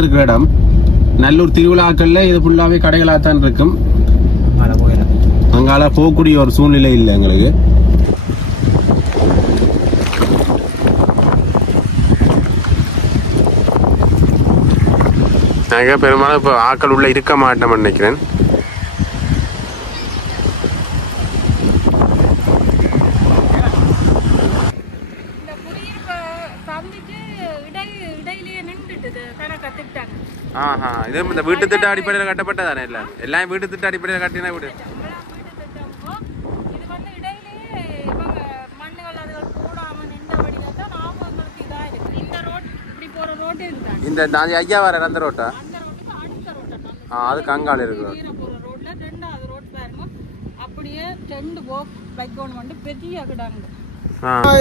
இருக்கிற இடம் நல்லூர் திருவிழாக்கள்ல இது ஃபுல்லாவே கடைகளாகத்தான் இருக்கும். அங்கால போகக்கூடிய ஒரு சூழ்நிலை இல்லை எங்களுக்கு. நாங்கள் பெரும்பாலும் இப்போ ஆக்கள் உள்ள இருக்க மாட்டோம்னு நினைக்கிறேன். இது இந்த வீட்டு திட்ட அடிப்படையில் கட்டப்பட்டதானே? இல்லை எல்லாம் வீட்டு திட்ட அடிப்படையில் கட்டினா வீடு. இந்த ஐயா வர அந்த ரோட்டா அதுக்கு அங்கால இருக்கு.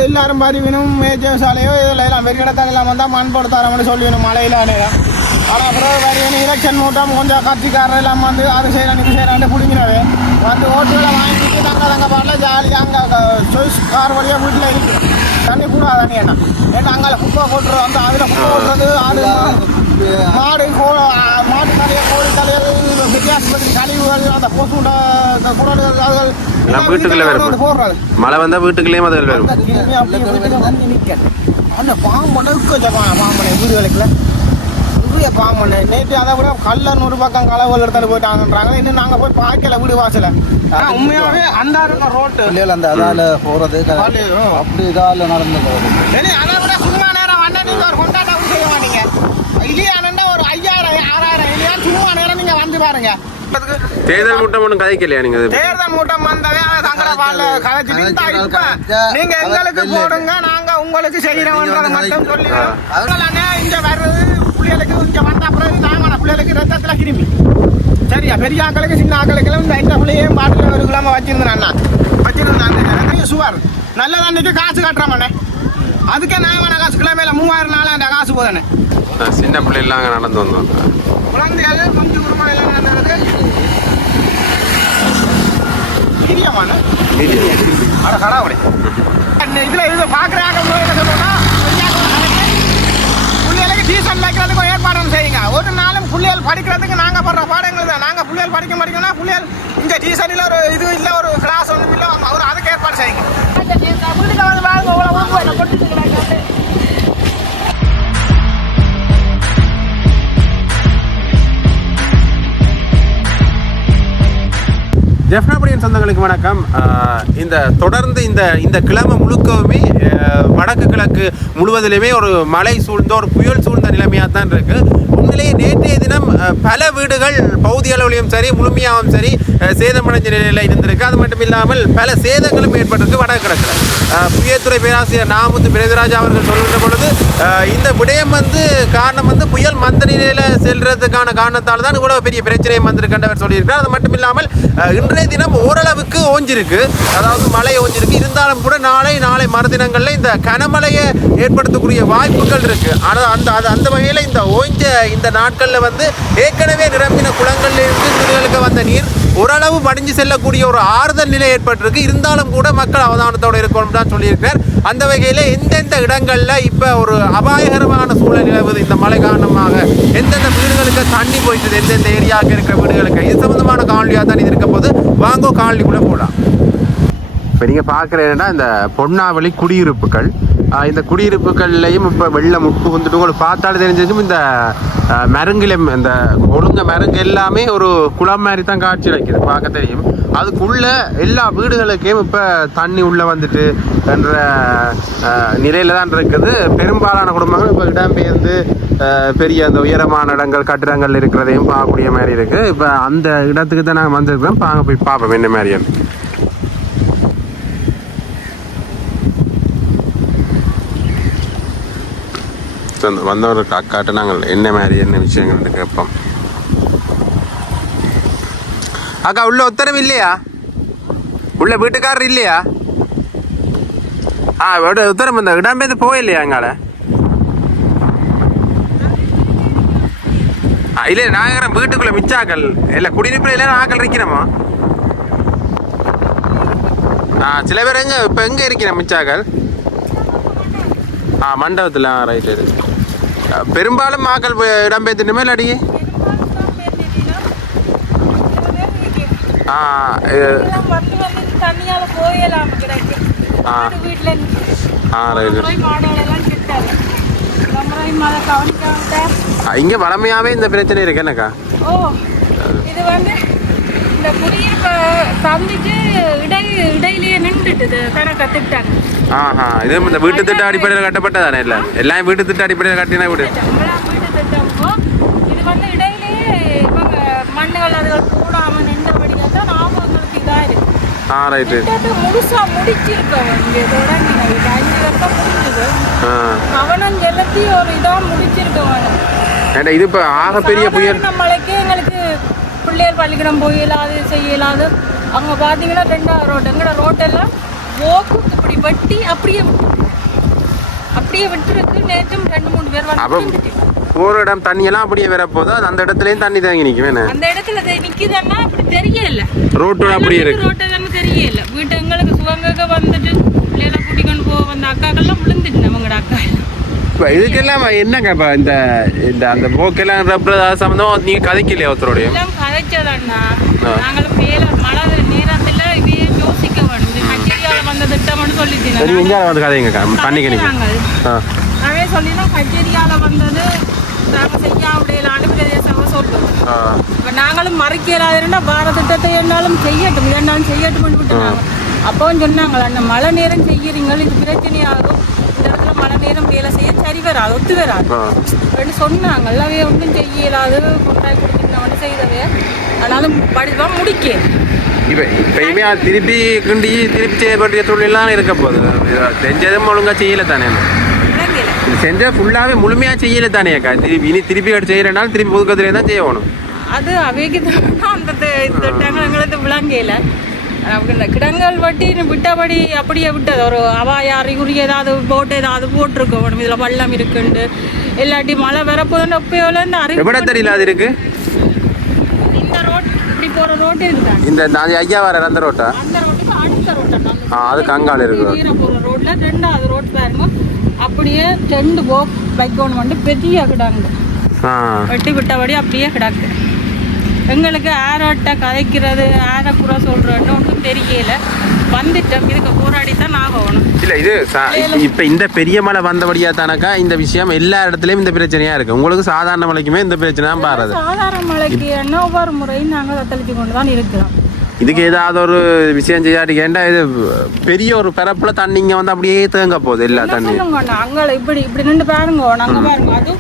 எல்லாரும் பதிவினும் மேஜசாலையோ இதில் எல்லாம் பெரிய இடத்தாங்க எல்லாம் வந்தால் மண் போடுத்தாரம்னு சொல்லிடணும் மழையில. ஆனால் அப்புறம் வேறு எலெக்ஷன் மூட்டம் கொஞ்சம் கட்சிக்காரர் எல்லாம் வந்து அது செய்யறான் இது செய்யறான்னு பிடிங்கிறவே வந்து ஓட்டுகளை வாங்கிட்டு தங்க பாட்டில் ஜாலியாக அங்கே சொய்ஸ் கார் வழியாக வீட்டில் இருக்கு. தண்ணி கூடாது தண்ணி என்ன ஏன்னா அங்கே குப்பை போட்டுறது வந்து அதில் குப்பை போட்டுறது ஆடு மாடு மாட்டு தலையை கோழி தலைகள் வித்தியாசப்பட்ட கழிவுகள் அந்த போசுண்ட குடல்கள் அதுகள் வீட்டுக்குள்ளே போடுறது. மழை வந்தால் வீட்டுக்குள்ளேயும் அதுகள் வரும். அந்த பாம்பனை பாம்பனை வீடுகளுக்குள்ள நிறைய பாம்பனை நேற்று அதை விட கல்லன் ஒரு பக்கம் களவுகள் எடுத்தாலும் போயிட்டாங்கன்றாங்க. இன்னும் நாங்கள் போய் பார்க்கல வீடு வாசல. உண்மையாகவே அந்த ரோட்டு அந்த அதால போறது அப்படி இதால நடந்து போகுது. அதை விட சும்மா நேரம் வந்தா நீங்க ஒரு கொண்டாட்டம் செய்ய மாட்டீங்க இல்லையானண்டா ஒரு 5000 6000 இல்லையா சும்மா நேரம் நீங்க வந்து பாருங்க. தேர்தல் கூட்டம் ஒன்றும் கதைக்கலையா? நீங்க தேர்தல் கூட்டம் வந்தவே சங்கடப்பால கதைச்சிட்டு நீங்க எங்களுக்கு போடுங்க நாங்க உங்களுக்கு செய்யறோம் மட்டும் சொல்லிடுறோம். அதனால இங்க வர்றது பிள்ளைகளுக்கு இங்க வந்த அப்புறம் நாங்க பிள்ளைகளுக்கு ரத்தத்துல கிருமி சரியா பெரிய ஆக்களுக்கு சின்ன ஆக்களுக்கு இந்த ஐட்ட பிள்ளையும் பாட்டில் ஒரு கிழமை வச்சிருந்தேன் அண்ணா வச்சிருந்தேன் சுவர் நல்ல தண்ணிக்கு காசு கட்டுறோம்ண்ணே. அதுக்கே நான் காசு கிலோமையில 3000 4000 காசு போதானே. சின்ன பிள்ளைலாம் அங்கே நடந்து வந்தோம். குழந்தைகள் கொஞ்சம் குடும்பம் நடந்தது மீடியமான அட கடாவடை இதுல இது பாக்குறாங்க சொல்லணும்னா பிள்ளைகளுக்கு டியூஷன் வைக்கிறதுக்கும் ஏற்பாடு செய்யுங்க. ஒரு நாளும் பிள்ளைகள் படிக்கிறதுக்கு நாங்க படுற பாடங்கள் தான். நாங்க பிள்ளைகள் படிக்கணும்னா பிள்ளைகள் இந்த டியூஷன்ல ஒரு இது இல்லை ஒரு கிளாஸ் ஒன்றும் இல்லை அவர் அதுக்கு ஏற்பாடு செய்யுங்க. ஜெஃப்னாபடியின் சொந்தங்களுக்கு வணக்கம். இந்த தொடர்ந்து இந்த கிழமை முழுக்கவுமே வடக்கு கிழக்கு முழுவதிலுமே ஒரு மழை சூழ்ந்த ஒரு புயல் சூழ்ந்த நிலைமையாக தான் இருக்குது. உண்மையிலேயே நேற்றைய தினம் பல வீடுகள் பகுதி அளவிலையும் சரி முழுமையாகவும் சரி சேதமடைஞ்ச நிலையில் இருந்திருக்கு. அது மட்டும் இல்லாமல் பல சேதங்களும் ஏற்பட்டிருக்கு வடக்கு கிழக்கில். புயத்துறை பேராசிரியர் நாமுத்து பிரேதராஜா அவர்கள் சொல்கின்ற பொழுது இந்த விடயம் காரணம் புயல் மந்த நிலையில் செல்றதுக்கான காரணத்தால் தான் இவ்வளவு பெரிய பிரச்சனையும் வந்திருக்கின்றவர் சொல்லியிருக்கிறார். அது மட்டும் இல்லாமல் இன்றைய தினம் ஓரளவுக்கு ஓஞ்சிருக்கு, அதாவது மழை ஓஞ்சிருக்கு. இருந்தாலும் கூட நாளை மறுதினங்களில் இந்த கனமழையை ஏற்படுத்தக்கூடிய வாய்ப்புகள் இருக்கு. ஆனால் அந்த வகையில் இந்த ஓய்ஞ்ச இந்த நாட்களில் ஏற்கனவே நிரம்பின குளங்களிலிருந்து வீடுகளுக்கு வந்த நீர் ஓரளவு படிஞ்சு செல்லக்கூடிய ஒரு ஆறுதல் நிலை ஏற்பட்டிருக்கு. இருந்தாலும் கூட மக்கள் அவதானத்தோடு இருக்கணும் தான் சொல்லியிருக்கிறார். அந்த வகையில் எந்தெந்த இடங்களில் இப்போ ஒரு அபாயகரமான சூழல் நிலவுது இந்த மழை காரணமாக, எந்தெந்த வீடுகளுக்கு தண்ணி போயிட்டு எந்தெந்த ஏரியாவுக்கு இருக்கிற வீடுகளுக்கு, இது சம்பந்தமான காணொலியாக தான் இது இருக்க போது. வாங்கோ காணொலிக்குள்ளே போகலாம். இப்போ நீங்கள் பார்க்குறீங்கன்னா இந்த பொன்னாவளி குடியிருப்புகள், இந்த குடியிருப்புகள்லையும் இப்போ வெள்ளம் வந்துட்டு உங்களுக்கு பார்த்தாலும் தெரிஞ்சிச்சும் இந்த மருங்கிலம் இந்த ஒழுங்க மருங்கு எல்லாமே ஒரு குளம் மாதிரி தான் காட்சி அளிக்குது, பார்க்க தெரியும். அதுக்குள்ள எல்லா வீடுகளுக்கும் இப்போ தண்ணி உள்ளே வந்துட்டு என்ற நிலையில தான் இருக்குது. பெரும்பாலான குடும்பங்கள் இப்போ இடம்பெயர்ந்து பெரிய அந்த உயரமான இடங்கள் கட்டிடங்கள் இருக்கிறதையும் பார்க்கக்கூடிய மாதிரி இருக்குது. இப்போ அந்த இடத்துக்கு தான் நாங்கள் வந்திருக்கிறோம். பாங்க போய் பார்ப்போம் என்ன மாதிரியான. வந்தவருக்கு அக்காட்ட நாங்கள் என்ன விஷயங்கள் கேட்போம். அக்கா உள்ள உத்தரவு இல்லையா? உள்ள வீட்டுக்காரர் இல்லையா? உத்தரம் இந்த இடம்பெயர்ந்து போயில்லையா எங்கால? இல்லை நாங்கள் வீட்டுக்குள்ள மிச்சாக்கள் இல்லை குடியிருப்பில் இல்லை ஆக்கள் இருக்கிறோமா? சில பேர் இப்போ எங்கே இருக்கிற மிச்சாக்கள்? மண்டபத்தில் ரைட். இது பெரும்பாலும் மக்கள் இடம்பெயர்த்துட்டுமே இல்லாடி தண்ணியால போயலாம் கிடைக்கு வீட்டுல இங்க வளமையாவே இந்த பிரச்சனை இருக்கு என்னக்கா? ஓ இது வந்து இந்த குடியிருப்பை சந்திச்சு இடையிலேயே நின்றுட்டு கணக்கு திட்டாங்க. இது இந்த வீட்டு திட்ட அடிப்படையில் கட்டப்பட்டதானே? இல்லை எல்லாம் வீட்டு திட்ட அடிப்படையில் கட்டினா வீடு வீட்டு திட்டமோ இது வந்து இடையிலேயே இவங்க மண்ணுகள் அதுகள் கூடாம நின்றபடியாக தான் ஞாபகங்களுக்கு இதாக இருக்கு. முழுசா முடிச்சிருக்கோம். இங்கே தொடங்கி 5 வருஷம் முடிஞ்சது. கவனம் செலுத்தி ஒரு இதா முடிச்சிருக்கோம். இது இப்போ ஆகப்பெரிய புயல் மழைக்கு எங்களுக்கு பிள்ளையர் பள்ளிக்கூடம் போயிடலாது செய்யலாது. அங்கே பார்த்தீங்கன்னா 2வது ரோடு எங்களோட ரோட்டெல்லாம் போக்கு இப்படி வெட்டி அப்படியே விட்டுருக்கு. நேற்றும் 2-3 பேர் வந்து ஒரு இடம் தண்ணியெல்லாம் அப்படியே வர போதும். அந்த இடத்துலயும் தண்ணி தேங்கி நிற்கும். அந்த இடத்துல நிற்குதுன்னா அப்படி தெரியல. ரோட்டு அப்படியே இருக்கு. ரோட்டு தானே தெரியல. வீட்டு எங்களுக்கு சுவங்க வந்துட்டு பிள்ளையெல்லாம் கூட்டிக்கொண்டு போக வந்த அக்காக்கெல்லாம் விழுந்துட்டு அவங்களோட அக்கா. இதுக்கெல்லாம் என்னங்க இப்போ இந்த அந்த போக்கெல்லாம் சம்பந்தம் நீங்க கதைக்கலையா? ஒருத்தரோடைய எல்லாம் கதைச்சதாண்ணா. நாங்களும் மழை நேரத்தில் இதையே யோசிக்க வேணும். கச்சேரியால் வந்த திட்டம்னு சொல்லிட்டு வந்து கதைங்க பண்ணிக்க அதே சொல்லினா கச்சேரியால் வந்தது நாங்கள் செய்ய அப்படியலான்னு பிரதேசமாக சொல்லுவோம். இப்போ நாங்களும் மறைக்கிறாதுன்னா பாரத திட்டத்தை என்னாலும் செய்யட்டும் செய்யட்டும் விட்டுனாங்க. அப்போவும் சொன்னாங்களா அந்த மழை நேரம் செய்யறீங்க இது பிரச்சனையாகும். இந்த இடத்துல மழை நேரம் வேலை செய்ய சரி வராது ஒத்து வராது அப்படின்னு சொன்னாங்க. எல்லாவே ஒன்றும் செய்யலாது கொண்டாய் கொடுத்துருந்தவங்க செய்தவே. ஆனாலும் படிதான் முடிக்க இப்பயுமே திருப்பி கிண்டி திருப்பி செய்யப்பட்ட தொழிலாம் இருக்க போகுது. செஞ்சதும் ஒழுங்கா செய்யல தானே? செஞ்ச ஃபுல்லாவே முழுமையா செய்யல தானே அக்கா? இனி திருப்பி செய்யறனால திருப்பி புதுக்கத்திலே தான் செய்யணும். அது அவைக்கு தான் அந்த திட்டங்கள் எங்களுக்கு விளங்கல. இந்த கிடங்கள் வட்டி விட்டபடி அப்படியே விட்டது. ஒரு அவாய அறிகுறி ஏதாவது போட்டு ஏதாவது போட்டிருக்கோம். இதில் வள்ளம் இருக்குண்டு இல்லாட்டி மழை வரப்போதுன்னு அப்பயோல இந்த அறிவு தெரியல. அது இருக்கு இந்த ரோட் இப்படி போகிற ரோட்டு இருக்காங்க. இந்த ஐயா வர அந்த ரோட்டா? அந்த ரோட்டுக்கு அடுத்த ரோட்டா அது கங்கால் இருக்கு. போகிற ரோட்ல 2வது ரோட் பாருங்க. அப்படியே 2 பைக் ஒன்று வந்து பெரிய கிடாங்க வெட்டி விட்டபடி அப்படியே கிடக்கு. எங்களுக்கு ஆரோட்ட கதைக்கிறது ஆரக்குறை சொல்றோன்னு ஒன்றும் தெரியல. வந்துட்டோம். இதுக்கு போராடி தான் ஆகணும். இல்லை இது இப்போ இந்த பெரிய மழை வந்தபடியா தானக்கா இந்த விஷயம் எல்லா இடத்துலையும் இந்த பிரச்சனையா இருக்கு. உங்களுக்கு சாதாரண மழைக்குமே இந்த பிரச்சனை தான் பாருது. சாதாரண மழைக்கு என்ன ஒவ்வொரு முறையும் நாங்கள் தத்தளித்து கொண்டு தான் இருக்கிறோம். இதுக்கு ஏதாவது ஒரு விஷயம் செய்யாட்டி கேட்டா இது பெரிய ஒரு பரப்புல தண்ணிங்க வந்து அப்படியே தேங்க போகுது. எல்லா தண்ணி அங்கே இப்படி நின்று பாருங்க. நாங்கள் பாருங்க அது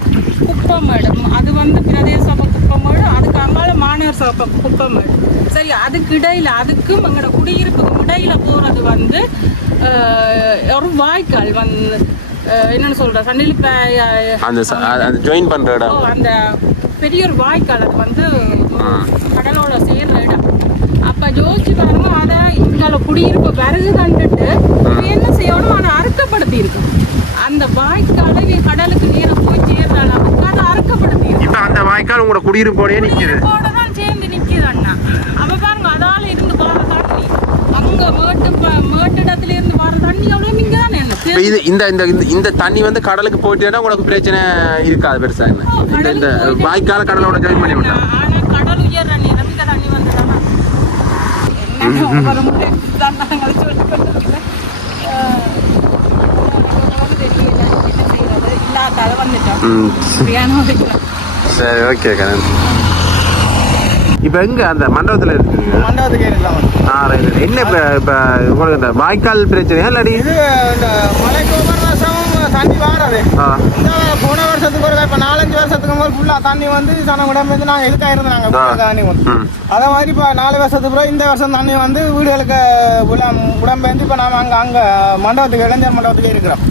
குப்பமேடு. அது வந்து பிரதேச குப்பமேடு. அதுக்கு அங்கால மாநகர் சபை குப்பமேடு. சரி அதுக்கு இடையில அதுக்கும் எங்களோட குடியிருப்புக்கு இடையில போறது வந்து ஒரு வாய்க்கால் வந்து என்னன்னு சொல்ற சன்னில் அந்த ஜாயின் பண்ற இடம். அந்த பெரிய ஒரு வாய்க்கால் அது வந்து கடலோட சேர்ற இடம். அப்ப ஜோதிச்சு பாருங்க. அதை இங்கால குடியிருப்பு விறகு கண்டுட்டு என்ன செய்யணும் அதை அறுக்கப்படுத்தி இருக்கும். அந்த வாய்க்கால கடலுக்கு நீரை போய் சேர்றாள். அதை அறுக்கப்படுத்தி இருக்கு. அந்த வாய்க்கால் உங்களோட குடியிருப்போடய நிக்குது. தான் சேர்ந்து நிக்குது அண்ணா. அப்ப பாருங்க அதால இருந்து வர தண்ணி அங்க மேட்டிடத்துல இருந்து வர தண்ணி எவ்வளவு இங்க தானே இந்த தண்ணி வந்து கடலுக்கு போயிட்டா உங்களுக்கு பிரச்சனை இருக்காது பெருசா. இந்த வாய்க்கால கடலோட ஜாயின் பண்ணி விட்டா. ஆனா கடல் உயர் தண்ணி நம்பிக்கை தண்ணி வந்துட்டாங்க. சரி ஓகே. இப்ப எங்க அந்த மண்டபத்துல இருக்குங்க? மண்டபத்துக்கு என்ன இப்ப உங்களுக்கு இந்த வாய்க்கால் பிரச்சனையா இல்லாடி இது இந்த மலைக்கு ஒவ்வொரு வருஷமும் தண்ணி வாரது. போன வருஷத்துக்கு ஒரு இப்ப 4-5 வருஷத்துக்கு முதல் ஃபுல்லா தண்ணி வந்து சனகுடம் வந்து நாங்கள் எதுக்காக இருந்தாங்க தண்ணி வந்து. அதே மாதிரி இப்போ 4 வருஷத்துக்கு பிறகு இந்த வருஷம் தண்ணி வந்து வீடுகளுக்கு உடம்பெயர்ந்து இப்போ நாம அங்க மண்டபத்துக்கு இளைஞர் மண்டபத்துக்கு இருக்கிறோம்.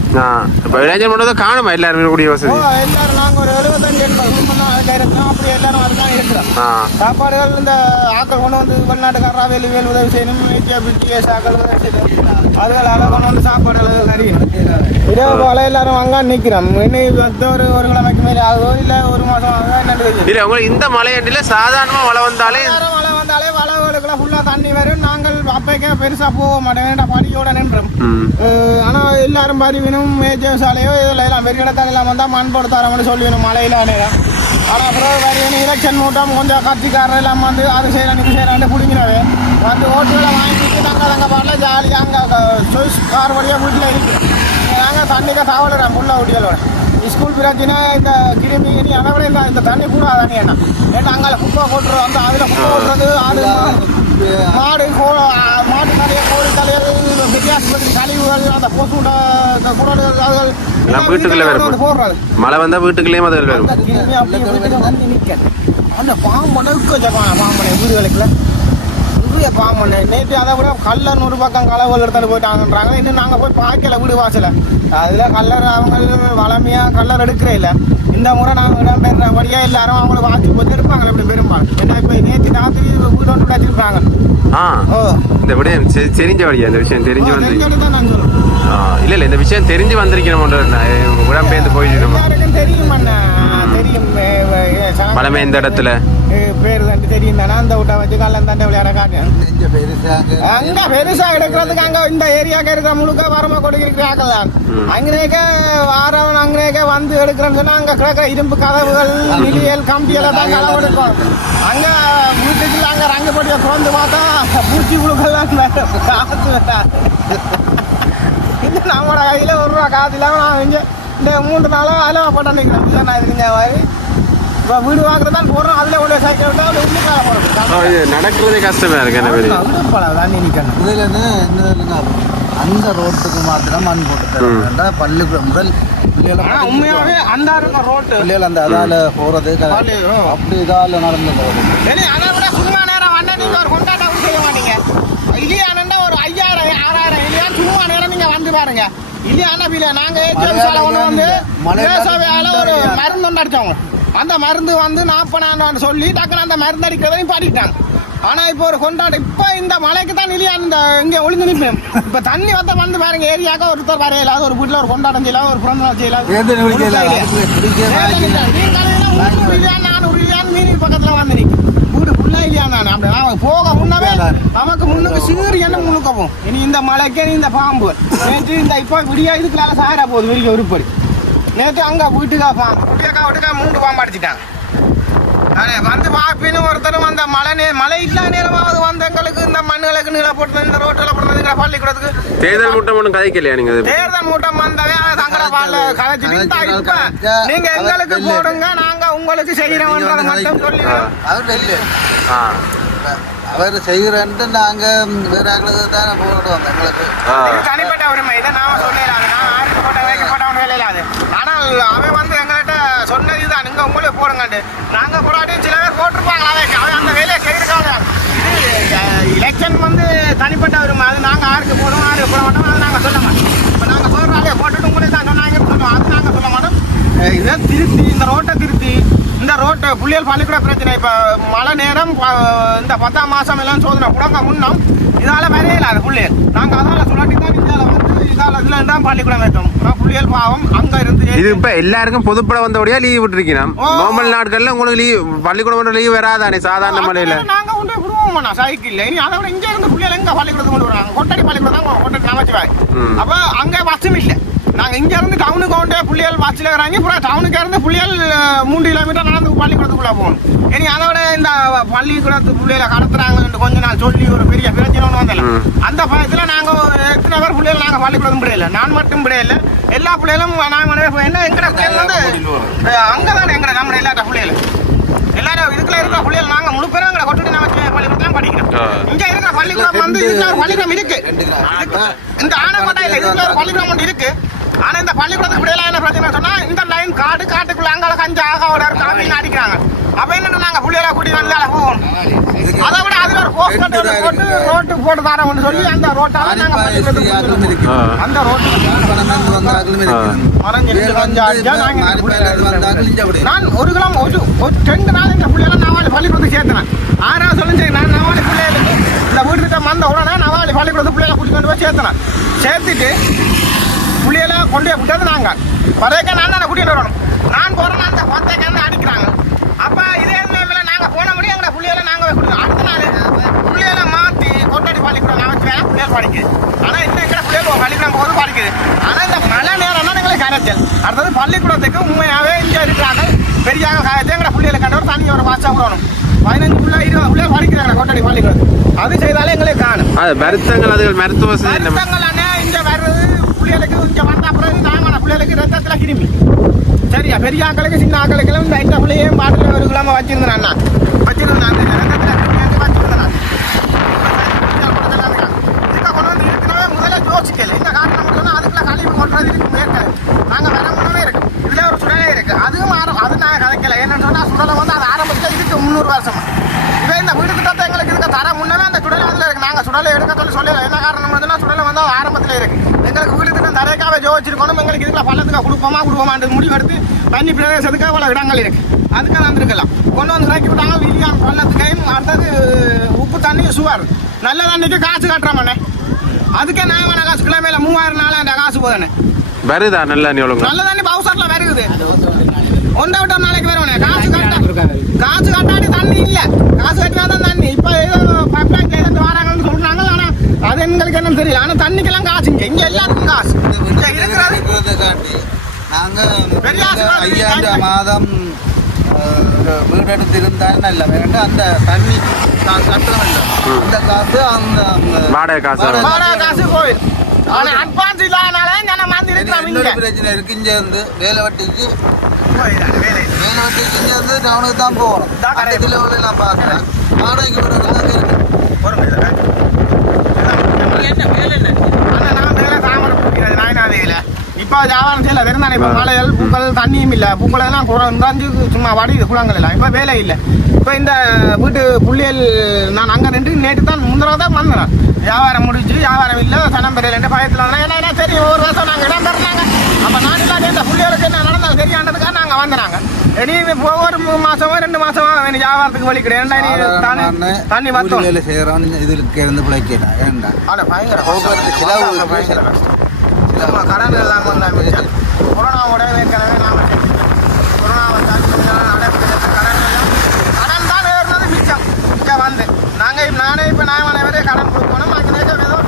இப்போ இளைஞர் மண்டபத்தை காணுமா எல்லாரும் கூடிய வசதி? எல்லாரும் நாங்கள் ஒரு 75-80 அதுக்கு இருக்கிறோம். அப்படி எல்லாரும் அதுதான் இருக்கிறோம். சாப்பாடுகள் இந்த ஆக்கள் கொண்டு வந்து வெளிநாட்டுக்காரா வேல் உதவி செய்யணும். பிடிஎஸ் ஆக்கள் உதவி செய்யணும். அதுகள் கொண்டு வந்து சாப்பாடுகள் நிறைய இரவு போல எல்லாரும் அங்கே நிற்கிறோம். இன்னும் ஒரு கிழமைக்கு மேலே ஆகுதோ இல்லை ஒரு மாதம் ஆகுதோ என்னன்னு இல்லை. உங்களுக்கு இந்த மலையண்டில் சாதாரணமாக மழை வந்தாலே வளவு கதவுகளுக்குள்ள ஃபுல்லாக தண்ணி வரும். நாங்கள் அப்பைக்கே பெருசாக போக மாட்டோம், படியோட நின்றோம். ஆனால் எல்லாரும் பதிவினும் மேஜசாலையோ இதில் எல்லாம் வெறி இடத்தால் எல்லாம் வந்தால் மண் போட்டு தரோம்னு சொல்லிடணும் மழையில் நேரம். ஆனால் அப்புறம் வரையணும் எலெக்ஷன் மூட்டம் கொஞ்சம் கட்சிக்காரர் எல்லாம் வந்து அது செய்யலாம் இது செய்யலான்னு பிடிங்கிறவே வந்து ஓட்டுகளை வாங்கிட்டு நாங்கள் பாட்டில் ஜாலியாக அங்கே சுவிஸ் கார் வழியாக வீட்டில் இருக்குது. நாங்கள் தண்ணிக்கு சாவலுறோம் புள்ள ஊட்டிகளோட. ஸ்கூல் பிரச்சனை இந்த கிருமி இனி அதை விட இந்த தண்ணி கூட தண்ணி என்ன ஏன்னா அங்கே குப்பை போட்டுருவோம். அந்த அதில் குப்பை போட்டுறது ஆடு மாடு மாட்டு தலையை கோழி தலையை பெரியாஸ்பத்திரி கழிவுகள் அந்த போசுண்ட குடல்கள் வீட்டுக்குள்ளே போடுறது. மழை வந்தால் வீட்டுக்குள்ளேயும் அதுகள் வரும். கிருமி அப்படி வீட்டுக்கு வந்து நிற்க அந்த பாம்பனை பாம்பனை வீடுகளுக்குள்ள நிறைய பாம்பனை நேற்று அதை விட கல்லர் ஒரு பக்கம் களவுகள் எடுத்துட்டு போயிட்டாங்கன்றாங்க. இன்னும் நாங்கள் போய் பார்க்கல வீடு வாசலை. அதில் கல்லர் அவங்க வளமையாக கல்லர் எடுக்கிறே இல்லை. இந்த முறை நாங்கள் இடம்பெறபடியாக எல்லாரும் அவங்கள வாட்சி போட்டு எடுப்பாங்க அப்படி பெரும்பாலும். ஏன்னா இப்போ நேற்று ராத்திரி வீடு ஒன்று வச்சிருப்பாங்க. இந்த விடயம் தெரிஞ்ச வழியா இந்த விஷயம் தெரிஞ்சு வந்து தான் நான் சொல்லுவேன். இல்லை இந்த விஷயம் தெரிஞ்சு வந்திருக்கணும் உடம்பெயர்ந்து போயிட்டு தெரியும் அண்ணா தெரியும். மலமே இந்த இடத்துல பேர் தண்டி தெரியும் தானே அந்த விட்டா வச்சு கல்ல தண்டை விளையாட காட்டு அங்க பெருசா எடுக்கிறதுக்கு அங்க இந்த ஏரியாவுக்கு இருக்கிற முழுக்க வரமா கொடுக்கிறாங்க தான். அங்கேக்க வாரவன் அங்கேக்க வந்து எடுக்கிறேன்னு சொன்னா அங்க கிடக்கிற இரும்பு கதவுகள் நிலியல் கம்பியெல்லாம் தான் களவு எடுக்கும். அங்க வீட்டுக்குள்ள அங்க ரங்க போட்டிய திறந்து பார்த்தா பூச்சி புழுக்கெல்லாம் காத்து இந்த நம்மளோட கையில ஒரு ரூபா காசு இல்லாம நான் இங்க இந்த 3 நாளாக அதில் போட்டேன் நினைக்கிறேன். நான் இதுங்க இப்போ வீடு வாங்குறது தான் போடுறோம். அதில் உள்ள சைக்கிள் விட்டால் அதில் உள்ளுக்கால போடுறோம். நடக்கிறதே கஷ்டமா இருக்கு. தண்ணி நிற்கணும். இதில் என்ன அந்த ரோட்டுக்கு மாத்திரம் மண் போட்டு பள்ளிக்கூடம் முதல் பிள்ளைகள் உண்மையாகவே அந்த ரோட்டு பிள்ளைகள் அந்த அதால் போகிறது அப்படி இதால் நடந்து போகிறது. சரி அதை விட சும்மா நேரம் வந்தா நீங்கள் ஒரு கொண்டாட்டம் செய்ய மாட்டீங்க. இல்லையானண்டா ஒரு 5000 6000 இல்லையா சும்மா நேரம் நீங்கள் வந்து பாருங்க. இல்லையானா இல்லை நாங்கள் கொண்டு வந்து மலேசியாவில் ஒரு மருந்து ஒன்று அடித்தவங்க. அந்த மருந்து வந்து 40,000 சொல்லி டக்குன்னு அந்த மருந்து அடிக்கிறதையும் பாடிட்டாங்க. ஆனால் இப்போ ஒரு கொண்டாட்டம் இப்போ இந்த மலைக்கு தான் இல்லையா இந்த இங்கே ஒளிந்து நிற்பேன். இப்போ தண்ணி வந்து பாருங்க ஏரியாவுக்கு ஒருத்தர் வரையலாது ஒரு வீட்டில் ஒரு கொண்டாட்டம் செய்யலாம் ஒரு பிறந்த நாள் செய்யலாம். 400 இல்லையான்னு மீன் பக்கத்தில் வந்து நிற்கும் வீடு ஃபுல்லாக இல்லையா. நான் அப்படி நான் போக முன்னவே நமக்கு முன்னுக்கு சீறு என்ன முழுக்க போகும். இனி இந்த மலைக்கே இந்த பாம்பு நேற்று இந்த இப்போ விடியா இதுக்குள்ளால சாரா போகுது விரிக்க உருப்படி. நேற்று அங்கே வீட்டுக்கா பாம்பு வீட்டுக்கா 3 பாம்பு அடிச்சிட்டாங்க. வந்து பாப்பின்னு ஒருத்தரும் அந்த மழை இல்லா நேரமாவது வந்து எங்களுக்கு இந்த மண்ணுகளுக்கு நீள போட்டு இந்த ரோட்டில் போடுறதுங்கிற பள்ளிக்கூடத்துக்கு தேர்தல் மூட்டம் கதைக்கலையா நீங்க? தேர்தல் மூட்டம் வந்தவே தங்கட பால்ல கதைச்சிட்டு இப்ப நீங்க எங்களுக்கு போடுங்க நாங்க உங்களுக்கு செய்யறோம்ன்றத மட்டும் சொல்லிடுறோம். அவர் செய்கிறன்ட்டு நாங்க வேற தானே போடுவோம். எங்களுக்கு தனிப்பட்ட உரிமை இதை நாம சொல்லலாது. நான் ஆருக்கு போட்ட வேலைக்கு போட்டவன் வேலையிலாது. ஆனால் அவன் வந்து எங்கள்கிட்ட சொன்னது இதுதான் நீங்க உங்களுக்கு போடுங்கண்டு. நாங்க போடாட்டியும் சில பேர் போட்டிருப்பாங்க. அவன் அந்த வேலையை செய்திருக்காங்க. எலெக்ஷன் வந்து தனிப்பட்ட உரிமை. அது நாங்க ஆருக்கு போடுவோம் ஆருக்கு போட மாட்டோம் அது நாங்க சொல்ல மாட்டோம். இப்போ நாங்க போடுறாலே போட்டுட்டு உங்களுக்கு தான் சொன்னாங்க சொல்லுவோம். அது நாங்க சொல்ல மாட்டோம். இதை திருத்தி இந்த ரோட்டை திருத்தி இந்த ரோட்டை புள்ளியல் பள்ளிக்கூட பிரச்சனை. இப்போ மழை நேரம் இந்த 10ஆம் மாதம் எல்லாம் சோதனை புடங்க முன்னம் இதால் வரையில அது புள்ளியல் நாங்கள் அதால் சொல்லாட்டி தான் இதால் வந்து இதால் இதில் தான் பள்ளிக்கூடம் வைத்தோம். புள்ளியல் பாவம் அங்கே இருந்து இது இப்போ எல்லாருக்கும் பொதுப்பட வந்தபடியா லீவ் விட்டுருக்கீங்க. நார்மல் நாட்கள்ல உங்களுக்கு லீவ் பள்ளிக்கூடம் லீவ் வராதானே சாதாரண மழையில? நாங்கள் கொண்டு விடுவோம்ண்ணா சைக்கிள். இனி அதை விட இங்கே இருந்து புள்ளியல் எங்கே பள்ளிக்கூடத்துக்கு கொண்டு வராங்க. கொட்டடி பள்ளிக்கூடம் தான் கொட்டடி அமைச்சுவாய். அப்போ அங்கே பஸ்ஸும் இல்லை. நாங்கள் இங்கேருந்து டவுனுக்கு கொண்டே புள்ளியல் பஸ்ஸில் இருக்கிறாங்க. அப்புறம் டவுனுக்கு இருந்து புள்ளியல் 3 கிலோமீட்டர் நடந்து பள்ளிக்கூடத்துக்குள்ளே போகணும். இனி அதை விட இந்த பள்ளிக்கூடத்து புள்ளியில கடத்துறாங்கன்னு கொஞ்ச நாள் சொல்லி ஒரு பெரிய பிரச்சனை ஒன்று வந்தல. அந்த பயத்தில் நாங்கள் எத்தனை பேர் பிள்ளைகள் நாங்கள் பள்ளிக்கூடம் பிள்ளையில நான் மட்டும் பிள்ளையில எல்லா பிள்ளைகளும் நாங்கள் என்ன எங்கட பிள்ளைகள் வந்து அங்கே தான் எங்கட நம்ம எல்லாத்த பிள்ளைகள் எல்லாரும் இதுக்குள்ள இருக்கிற பிள்ளைகள் நாங்கள் முழு பேரும் எங்களை கொட்டுட்டு நம்ம பள்ளிக்கூடம் படிக்கிறோம். இங்கே இருக்கிற பள்ளிக்கூடம் வந்து இதுல ஒரு பள்ளிக்கூடம் இருக்கு. இந்த ஆனக்கோட்டையில் இதுக்குள்ள ஒரு பள்ளிக்கூடம் ஒன்று இருக்கு. ஆனால் இந்த பள்ளிக்கூடத்துக்கு பிள்ளைலாம் என்ன பிரச்சனை சொன்னா இந்த லைன் காட்டுக்குள்ள அங்கால கஞ்சா ஆகாவோட காமின்னு அடிக்கிறாங்க. அப்போ என்ன நாங்கள் பிள்ளைகளை கூட்டி வந்து போகணும். அதை விட அதில் ஒரு போஸ்ட் போட்டு ரோட்டு போட்டு தரோம்னு சொல்லி அந்த ரோட்டால நாங்கள் பள்ளிக்கூடத்துக்கு அந்த ரோட்டு நான் 1 கிலோ 2 நாள் இந்த பிள்ளைகளை நவாலி பள்ளிக்கூடத்துக்கு சேர்த்தேன். 6ஆவது சொல்லி நான் நவாலி பிள்ளைகளுக்கு இந்த வீட்டுக்கு வந்த உடனே நவாலி பள்ளிக்கூடத்து பிள்ளைகளை கூட்டி கொண்டு போய் சேர்த்தேன். சேர்த்துட்டு புள்ளியில கொண்டு போய் விட்டது நாங்கள் பதைக்க நான் தானே கூட்டிட்டு வரணும். நான் போகிறேன் அந்த பத்தைக்கு அடிக்கிறாங்க. அப்போ இதே நாங்கள் போன முடியும் எங்களை புள்ளியில நாங்கள் அடுத்த நாள் புள்ளிய பெரியாக காயத்தை எங்களை பிள்ளைகளை கண்டவர் தண்ணி ஒரு வாட்சா விடணும் 15 பிள்ளை 20 பிள்ளை படிக்கிறாங்க கொட்டடி பள்ளிக்கூடம் அது செய்தாலே எங்களுக்கு காணும் அது வருத்தங்கள் அது மருத்துவ வசதி என்ன வருத்தங்கள் இங்கே வர்றது பிள்ளைகளுக்கு இங்கே வந்த அப்புறம் நாங்கள் பிள்ளைகளுக்கு ரத்தத்தில் கிருமி சரியா பெரிய ஆக்களுக்கு சின்ன ஆக்களுக்கெல்லாம் இந்த ஐட்ட பிள்ளையும் பாட்டில் ஒரு கிழமை வச்சிருந்தேன் அண்ணா வச்சிருந்தேன் அந்த ரத்தத்தில் கிருமி வச்சிருந்தேன் இதுக்கு கொண்டு வந்து இருக்கிறவே முதல்ல யோசிக்கல இந்த காரணம் மட்டும் அதுக்குள்ள கழிவு கொட்டுறது இருக்கு மேற்கல நாங்கள் வர முன்னே இருக்கு இதுல ஒரு சுடலே இருக்கு அதுவும் அது நாங்கள் கதைக்கல என்னன்னு சொன்னால் சுடலை வந்து அது ஆரம்பத்தில் இதுக்கு 300 வருஷமா இதே இந்த வீடு திட்டத்தை எங்களுக்கு இருக்க தர முன்னவே அந்த சுடலை அதில் இருக்கு நாங்கள் சுடலை எடுக்க சொல்லல என்ன காரணம் வந்துன்னா சுடலை வந்து ஆரம்பத்தில் இருக்கு எங்களுக்கு வீடு திட்டம் தரைக்காவே ஜோதிச்சிருக்கணும் எங்களுக்கு இதுல பள்ளத்துக்கு கொடுப்போமான்னு முடிவெடுத்து தண்ணி பிரதேசத்துக்கு அவ்வளோ இடங்கள் இருக்கு அதுக்காக வந்திருக்கலாம் கொண்டு வந்து இறக்கி விட்டாங்க வீதியான பள்ளத்துக்கையும் அடுத்தது உப்பு தண்ணி சுவர் நல்ல தண்ணிக்கு காசு கட்டுறோம்ண்ணே அதுக்கே நான் காசு கிலோமீட்டர் 3000 காசு போதானே வருதா நல்லா நீ ஒழுங்கு நல்ல தண்ணி பவுசர்ல வருகுது 1 விட்ட நாளைக்கு வருவானே காசு கட்டாடி தண்ணி இல்லை காசு கட்டினா தான் தண்ணி இப்போ ஏதோ பைப்லைன் இருந்து வராங்கன்னு சொல்றாங்க ஆனால் அது எங்களுக்கு என்னன்னு தெரியல ஆனால் தண்ணிக்கெல்லாம் காசு இங்கே எல்லாத்துக்கும் காசு நாங்கள் 5000 மாதம் வீடு எடுத்திருந்தால் நல்ல வேண்டாம் அந்த தண்ணி கட்டுறோம் இந்த காசு அந்த வாடகை காசு போயிடும் ஆனால் அட்வான்ஸ் இல்லாதனால நான் வந்து இருக்கிறேன் பிரச்சனை இருக்கு இங்கே வந்து வேலை வட்டிக்கு இங்கே வந்து டவுனுக்கு தான் போகணும் இதில் நான் பார்க்குறேன் வாடகைக்கு இப்போ வியாபாரம் செய்யல வெறும் இப்போ மலைகள் பூக்கள் தண்ணியும் இல்லை பூக்கள் எல்லாம் குறைஞ்சு சும்மா வடியுது குளங்கள் எல்லாம் இப்போ வேலை இல்லை இப்போ இந்த வீட்டு புள்ளியல் நான் அங்கே நின்று நேற்று தான் முந்திர தான் வந்தேன் வியாபாரம் முடிஞ்சு வியாபாரம் இல்லை சனம் பெரியல பயத்தில் ஏன்னா தெரியும் ஒரு வருஷம் நாங்கள் இடம் தர்றாங்க அப்போ நான் இல்லாத இந்த புள்ளியலுக்கு என்ன நடந்தால் தெரியாண்டதுக்காக நாங்கள் வந்துறாங்க இனி ஒவ்வொரு மாதமோ 2 மாதமோ வியாபாரத்துக்கு வழி கிடையாது தண்ணி வத்தோம் செய்கிறோம் இதுக்கு இருந்து பிழைக்கலாம் ஏன்டா ஆனால் பயங்கர கடன் இல்லாமல் வந்தாங்க கொரோனாவோட ஏற்கனவே நாம் கொரோனா வந்தால் கடன் தான் ஏறினது மிச்சம் இங்கே வந்து நானே இப்போ நானே கடன் கொடுக்கணும் அதுக்கு ஏதோ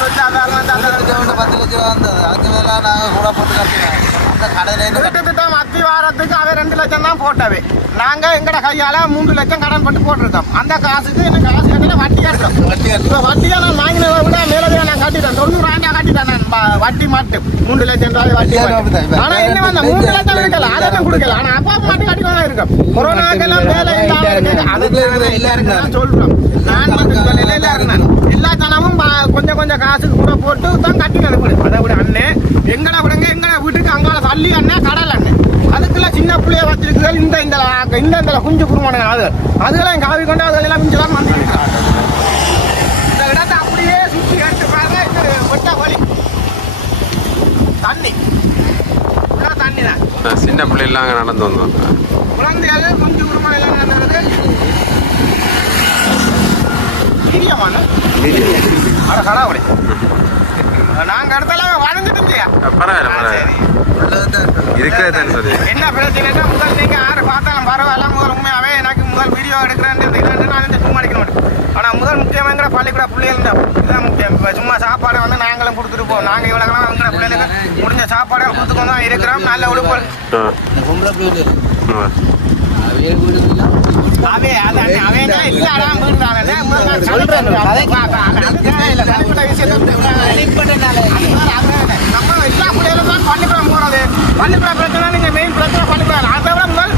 சொச்சாதாரம் 10 லட்சம் வந்தது அதுக்கு மேலே நாங்கள் கூட போட்டு கட்டினோம் அந்த கடனை வீட்டு திட்டம் அத்தி வாரத்துக்கு அவன் 2 லட்சம் தான் போட்டவே நாங்கள் எங்கட கையால் 3 லட்சம் கடன் பட்டு போட்டிருக்கோம் அந்த காசுக்கு எனக்கு காசு கட்டில வட்டி கட்டுறோம் இப்போ வட்டியாக நான் வாங்கினதை விட மேலதையாக நான் கட்டிட்டேன் 90,000 கட்டிட்டேன் நான் வட்டி மட்டும் 3 லட்சம் ரூபாய் வட்டி ஆனால் என்ன வந்த 3 லட்சம் இருக்கல அதெல்லாம் கொடுக்கல ஆனால் அப்பா மட்டும் கட்டி தான் இருக்கும் கொரோனாக்கெல்லாம் வேலை அதுக்கு சொல்கிறோம் நான் மட்டும் நிலையில இருந்தேன் எல்லா தனமும் கொஞ்சம் காசுக்கு கூட போட்டு தான் கட்டினது அதை விட அண்ணே எங்கடா விடுங்க எங்கடா வீட்டுக்கு அங்கால தள்ளி அண்ணன் கடல் அண்ணன் அதுக்குள்ள சின்ன பிள்ளைய வச்சிருக்குது இந்த குஞ்சு குருமானுங்க அதெல்லாம் காவி கொண்டு அதெல்லாம் மிஞ்சலாம் வந்துருக்காங்க இந்த இடத்தை அப்படியே சுற்றி எடுத்து பாருங்க இது வெட்ட வழி தண்ணி தண்ணி தான் சின்ன பிள்ளைலாம் அங்கே நடந்து வந்தோம் குழந்தைகள் குஞ்சு குருமான எல்லாம் நடந்தது இரியமான அட கடாவடி நாங்கள் இடத்துல வளர்ந்துட்டு இருந்தியா என்ன பிரச்சனைனா முதல் நீங்க யாரு பார்த்தாலும் பரவாயில்ல முதல் உண்மையாவே எனக்கு முதல் வீடியோ எடுக்கிறேன் நான் சும்மா அடிக்க மாட்டேன் ஆனால் முதல் முக்கியமாங்கிற பள்ளிக்கூட பிள்ளைகள் இதுதான் முக்கியம் இப்போ சும்மா சாப்பாடை வந்து நாங்களும் கொடுத்துட்டு போவோம் நாங்கள் இவ்வளோலாம் எங்கிற பிள்ளைகளுக்கு முடிஞ்ச சாப்பாடை கொடுத்துக்கொண்டு தான் இருக்கிறோம் நல்ல உடுப்பு பள்ளிக்கூடம் போறது பள்ளிக்கூட பிரச்சனை நீங்க மெயின் பிரச்சனை பள்ளிக்கூடம் அதை விட முதல்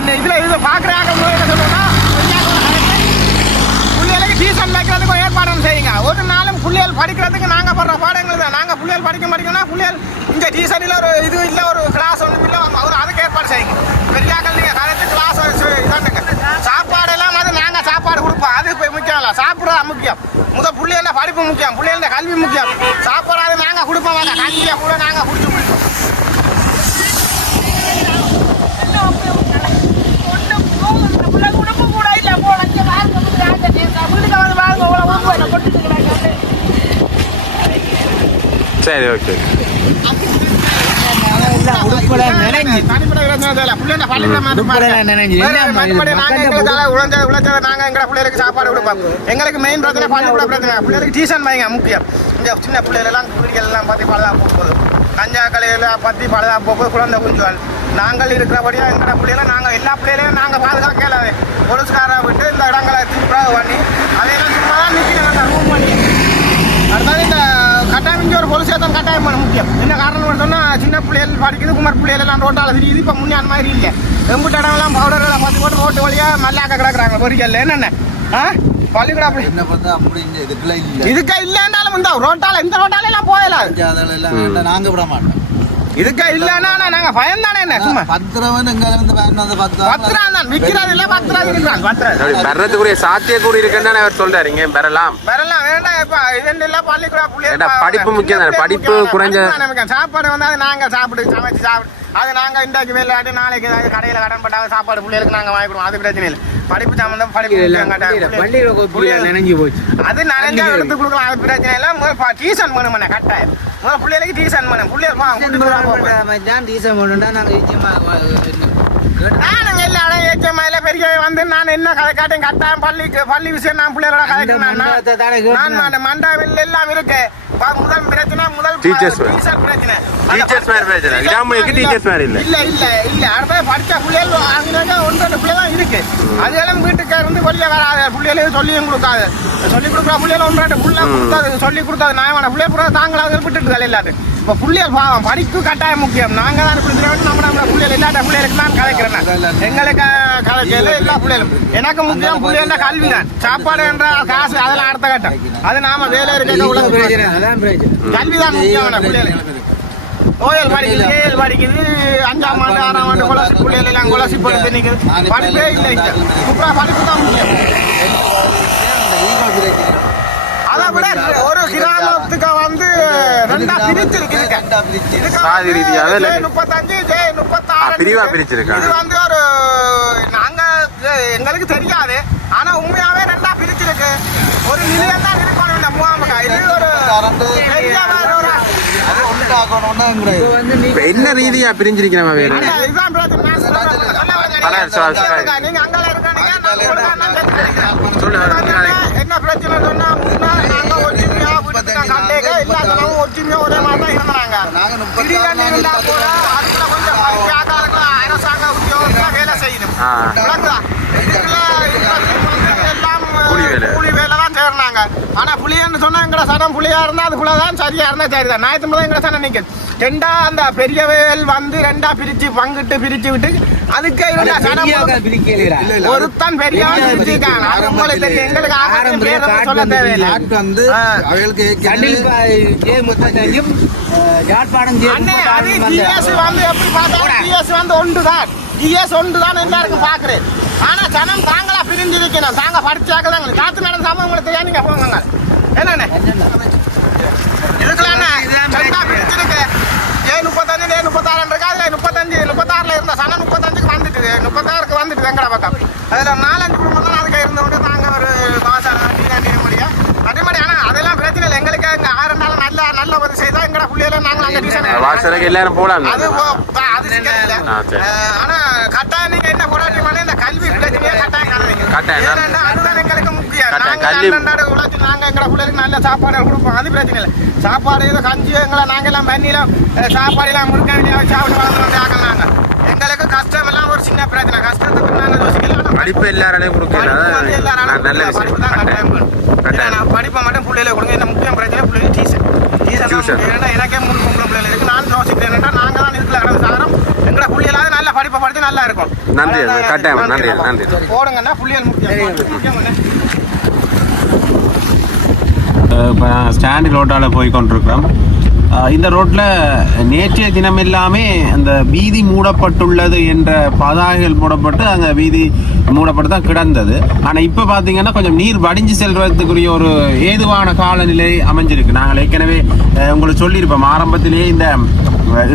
இந்த இதுல இது பாக்குறாங்க என்ன சொல்லுன்னா பிள்ளைகளுக்கு டியூஷன் வைக்கிறதுக்கு ஏற்பாடு செய்யுங்க ஒரு நாளும் பிள்ளைகள் படிக்கிறதுக்கு நாங்க படுற பாடங்கள் தான் நாங்க பிள்ளைகள் படிக்கணும்னா பிள்ளைகள் இங்க டியூஷன்ல ஒரு இது இல்லை ஒரு கிளாஸ் ஒன்றும் இல்லை அதுக்கு ஏற்பாடு செய்யுங்க பெரியாக்கள் நீங்க கலந்து கிளாஸ் இதாண்டுங்க சாப்பாடு எல்லாம் வந்து நாங்க சாப்பாடு கொடுப்போம் அது இப்போ முக்கியம் இல்லை சாப்பிட்றதா முக்கியம் முதல் பிள்ளைகள படிப்பு முக்கியம் பிள்ளைகள கல்வி முக்கியம் சாப்பாடு அது நாங்க கொடுப்போம் வாங்க கல்வியை கூட நாங்க குடிச்சு முடிப்போம் சரி ஓகே சாப்பாடு கொடுப்போம் எங்களுக்கு மெயின் பிரச்சனை பள்ளிக்கூட பிரச்சனை பிள்ளைகளுக்கு டியூஷன் வைங்க முக்கியம் இந்த சின்ன பிள்ளைகள் எல்லாம் குடிகள் எல்லாம் பற்றி பழுதா போகுது கஞ்சா கலையில பற்றி பழுதா போகுது குழந்தை குஞ்சுகள் நாங்கள் இருக்கிறபடியா எங்களோட பிள்ளைகளை நாங்கள் எல்லா பிள்ளைகளையும் நாங்கள் பாதுகாக்கலாது போலீஸ்காரை விட்டு இந்த இடங்களை திருப்பி பண்ணி அதையெல்லாம் சும்மா தான் நிற்கிறேன் ரூம் பண்ணி அடுத்தது இந்த கட்டாயம் இங்கே ஒரு போலீஸ் தான் கட்டாயம் பண்ண முக்கியம் என்ன காரணம் சொன்னால் சின்ன பிள்ளைகள் படிக்குது குமர் பிள்ளைகள் எல்லாம் ரோட்டால் தெரியுது இப்போ முன்னே அந்த மாதிரி இல்லை எம்பிட்டு இடம்லாம் பவுடர் பத்து போட்டு ரோட்டு வழியாக மல்லாக்க கிடக்குறாங்க பொறிக்கல்ல என்னென்ன பள்ளிக்கூட அப்படி என்ன பார்த்தா அப்படி இதுக்குள்ள இல்லை இதுக்கா இல்லைன்னாலும் இந்த ரோட்டால இந்த ரோட்டால எல்லாம் போயலாம் நாங்க விட மாட்டோம் இதுக்கா இல்லைன்னா நாங்க பயந்தானே என்ன சும்மா 10 ரூபா எங்க இருந்து பயந்து 10 ரூபா தான் விற்கிறது இல்லை 10 ரூபா இருக்கிறான் 10 ரூபா வர்றதுக்குரிய சாத்தியக்கூறு இருக்குன்னு அவர் சொல்றாரு இங்க வரலாம் வேண்டாம் இப்ப இது இல்ல பள்ளிக்கூட பிள்ளைங்க படிப்பு முக்கியம் தானே படிப்பு குறைஞ்ச சாப்பாடு வந்து அது நாங்க சமைச்சு சாப்பிடு அது நாங்க இன்றைக்கு விளையாட்டு நாளைக்கு ஏதாவது கடையில கடன் பட்டாங்க சாப்பாடு பிள்ளைகளுக்கு நாங்க வாங்கி கொடுவோம் அது பிரச்சனை இல்லை படிப்பு சம்பந்தம் படிப்பு நினைஞ்சு போச்சு அது நனைஞ்சா எடுத்து கொடுக்கலாம் அது பிரச்சனை இல்லை டியூஷன் பண்ணுமே கட்டாயம் பிள்ளைகளுக்கு டியூஷன் பண்ண நானும் எல்லா இடம் ஏச்சமையில பெரிய வந்து நான் என்ன கதை காட்டையும் கட்டாயம் பள்ளி விஷயம் நான் பிள்ளைகளோட கதைக்கிறேன் நான் மண்டாவில் எல்லாம் இருக்கு முதல் பிரச்சனை டீச்சர்ஸ் பிரச்சனை இல்ல அடுத்த படிச்ச பிள்ளைகள் அங்கே 1-2 பிள்ளை தான் இருக்கு அதெல்லாம் வீட்டுக்கு இருந்து வெளியே வராது பிள்ளைகளையும் சொல்லியும் கொடுக்காது சொல்லிக் கொடுக்குற பிள்ளைகள் 1-2 பிள்ளை கொடுத்தாது சொல்லி கொடுத்தாது நான் பிள்ளை பூரா தாங்களாக விட்டுட்டு இல்லாது இப்போ பிள்ளைகள் பாவம் படிப்பு கட்டாயம் முக்கியம் நாங்கள் தான் கொடுக்குறோம் நம்ம பிள்ளைகள் இல்லாத பிள்ளைகளுக்கு நான் கலைக்கிறேன் எங்களுக்கு கலைக்கல எல்லா பிள்ளைகளும் எனக்கு முக்கியம் பிள்ளைகள கல்வி தான் சாப்பாடு என்ற காசு அதெல்லாம் அடுத்த கட்டம் அது நாம வேலை இருக்க கல்வி தான் முக்கியம் பிள்ளைகளுக்கு ஓயல் படிக்குது ஏஎல் படிக்குது 5ஆம் ஆண்டு 6ஆம் ஆண்டு கொலசி பிள்ளைகள் எல்லாம் கொலசி படுத்து நிற்குது படிப்பே இல்லை படிப்பு தான் முக்கியம் அதை விட ஒரு கிராமத்துக்கு வந்து 2ஆ பிரிச்சிருக்கு 35 இது வந்து ஒரு நாங்க எங்களுக்கு தெரியாது ஆனா உண்மையாவே 2ஆ பிரிச்சிருக்கு ஒரு நிலையம் தான் இருக்கணும் இந்த முகாமுக்கா இது ஒரு என்ன ரீதியா பிரிஞ்சிருக்கிறோம் நீங்க அங்கே என்ன பிரச்சனை சொன்னா நாங்க ஒற்றுமையா ஒற்றுமையா ஒரே மாதிரி தான் இருந்தாங்க திடீர்னு இருந்தா கூட அதுக்குள்ள கொஞ்சம் அரசாங்க உத்தியோகத்துல வேலை செய்யணும் கூலி வேலை தான் சேர்னாங்க ஆனா புளியன்னு சொன்னா எங்கட சனம் புளியா இருந்தா அதுக்குள்ளதான் சரியா இருந்தா சரிதான் ஞாயிற்று எங்கட சனம் நிற்கும் 2ஆ அந்த பெரிய வேல் வந்து 2ஆ பிரிச்சு பங்கிட்டு பிரிச்சு விட்டு அதுக்கு ஒருத்தன் பெரிய உங்களுக்கு தெரியும் எங்களுக்கு ஆயிரம் சொல்ல தேவையில்லை வந்து எப்படி பார்த்தா ஒன்றுதான் எல்லாருக்கும் பாக்குறேன் ஆனா ஜனம் தாங்களா பிரிஞ்சிருக்கணும் தாங்க படிச்சாக்க தான் காத்து நடந்த சமயம் உங்களுக்கு தெரியாது நீங்க போங்க என்னண்ணே இதுக்கெல்லாம் பிரிச்சிருக்கு A35 A36 இருக்கு அதுல 36 இருந்த சனம் 35க்கு வந்துட்டு 36க்கு வந்துட்டு வெங்கட பக்கம் அதுல 4-5 குடும்பம் தான் அதுக்கு இருந்தவங்க தாங்க ஒரு அதே மாதிரி ஆனா அதெல்லாம் பிரச்சனை இல்லை எங்களுக்கு எங்க 6 நாள் நல்ல ஒரு செய்தா எங்கட பிள்ளைகளை நாங்க அங்க டியூஷன் எல்லாரும் போலாம் அது இல்லை ஆனா கட்டாயம் நீங்க என்ன போராட்டம் பண்ணி இந்த கல்வி பிரச்சனையே கட்டாயம் அதுதான் எங்களுக்கு முக்கியம் நாங்க எங்கட பிள்ளைகளுக்கு நல்ல சாப்பாடு கொடுப்போம் அது பிரச்சனை இல்லை சாப்பாடு ஏதோ கஞ்சி எங்களை நாங்கெல்லாம் பண்ணியில சாப்பாடு எல்லாம் முருக்க வேண்டிய சாப்பிட்டு வளர்ந்து ஆகலாங்க எங்களுக்கு கஷ்டம் எல்லாம் ஒரு சின்ன பிரச்சனை கஷ்டத்துக்கு நாங்க யோசிக்கலாம் படிப்பு எல்லாராலையும் படிப்பை மட்டும் பிள்ளைகளை கொடுங்க இந்த முக்கியம் பிரச்சனை பிள்ளைங்க டியூஷன் எனக்கே 3 பொம்பளை பிள்ளைகள் இருக்கு நான் யோசிக்கிறேன் நாங்க தான் இதுல கடந்த சாரம் எங்கட பிள்ளைகளாவது நல்ல படிப்பை படித்து நல்லா இருக்கும் நன்றி கட்டாயம் நன்றி போடுங்கன்னா பிள்ளைகள் முக்கியம் இப்போ ஸ்டாண்டில் ரோட்டால் போய் கொண்டிருக்கிறோம் இந்த ரோட்டில் நேற்றைய தினம் எல்லாமே அந்த வீதி மூடப்பட்டுள்ளது என்ற பதாகைகள் மூடப்பட்டு அங்கே வீதி மூடப்பட்டு தான் கிடந்தது ஆனால் இப்போ பார்த்தீங்கன்னா கொஞ்சம் நீர் வடிஞ்சு செல்வதற்குரிய ஒரு ஏதுவான காலநிலை அமைஞ்சிருக்கு நாங்கள் ஏற்கனவே உங்களுக்கு சொல்லியிருப்போம் ஆரம்பத்திலேயே இந்த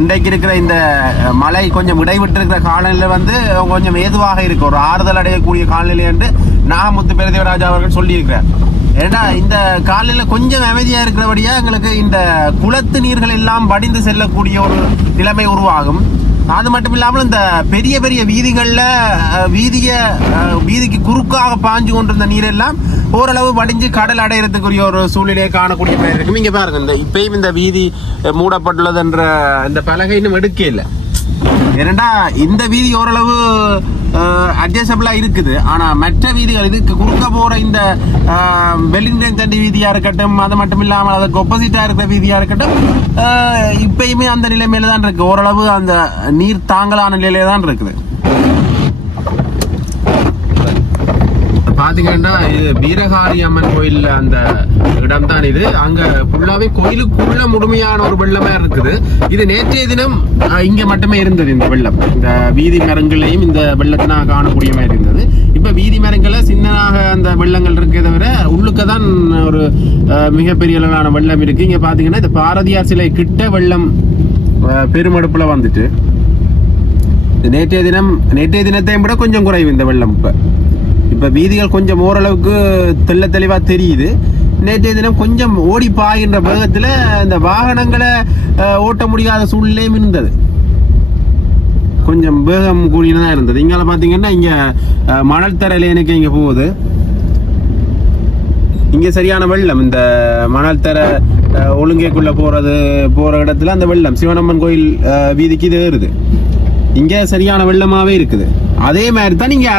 இன்றைக்கு இருக்கிற இந்த மழை கொஞ்சம் இடைவிட்டு இருக்கிற காலநிலை வந்து கொஞ்சம் ஏதுவாக இருக்கு ஒரு ஆறுதல் அடையக்கூடிய காலநிலை என்று நாகமுத்து பெருதேவராஜா அவர்கள் சொல்லியிருக்கிறார் ஏன்னா இந்த காலையில் கொஞ்சம் அமைதியா இருக்கிறபடியா எங்களுக்கு இந்த குளத்து நீர்கள் எல்லாம் வடிந்து செல்லக்கூடிய ஒரு நிலைமை உருவாகும் அது மட்டும் இல்லாமல் இந்த பெரிய பெரிய வீதிக்கு குறுக்காக பாஞ்சு கொண்டிருந்த நீரெல்லாம் ஓரளவு வடிஞ்சு கடல் அடையிறதுக்குரிய ஒரு சூழ்நிலையை காணக்கூடிய மாதிரி இருக்கும் இங்க பாருங்க இந்த இப்பயும் இந்த வீதி மூடப்பட்டுள்ளது என்ற இந்த பலகை இன்னும் எடுக்க இல்லை ஏன்னா இந்த வீதி ஓரளவு அட்ஜஸ்டபிளா இருக்குது. ஆனா மற்ற வீதிகள் இதுக்கு குறுக்க போற இந்த வெலிங்டன் தண்டி வீதியா இருக்கட்டும், அது மட்டும் இல்லாமல் அதுக்கு ஒப்போசிட்டா இருக்கிற வீதியா இருக்கட்டும், இப்பயுமே அந்த நிலைமையில தான் இருக்கு. ஓரளவு அந்த நீர் தாங்கலான நிலையில தான் இருக்குது. பாத்தீங்கன்னா இது வீரகாரி அம்மன் கோயில் அந்த இடம் தான் இது. அங்க ஃபுல்லாவே கோயிலுக்குள்ள முழுமையான ஒரு வெள்ளமா இருக்குது. இது நேற்றைய தினம் இங்க மட்டுமே இருந்தது இந்த வெள்ளம். இந்த வீதி மரங்களையும் இந்த வெள்ளத்தை நான் காணக்கூடிய மாதிரி இருந்தது. இப்ப வீதி மரங்கள சின்னதாக அந்த வெள்ளங்கள் இருக்கே தவிர உள்ளுக்க தான் ஒரு மிகப்பெரிய அளவிலான வெள்ளம் இருக்கு. இங்க பாத்தீங்கன்னா இந்த பாரதியார் சிலை கிட்ட வெள்ளம் பெருமடுப்புல வந்துட்டு, நேற்றைய தினத்தையும் விட கொஞ்சம் குறைவு இந்த வெள்ளம். இப்ப வீதிகள் கொஞ்சம் ஓரளவுக்கு தெளிவா தெரியுது. நேற்றைய தினம் கொஞ்சம் ஓடி பாய்கின்ற வேகத்துல இந்த வாகனங்களை ஓட்ட முடியாத சூழ்நிலையும் இருந்தது. கொஞ்சம் வேகம் கூடியதான் இருந்தது. இங்கால பாத்தீங்கன்னா இங்க மணல் தரையில எனக்கு இங்க போகுது. இங்க சரியான வெள்ளம். இந்த மணல் தரை ஒழுங்கைக்குள்ள போற இடத்துல அந்த வெள்ளம் சிவனம்மன் கோயில் வீதிக்கு இது ஏறுது. இங்க சரியான வெள்ளமாவே இருக்குது. அதே மாதிரி தான் இங்க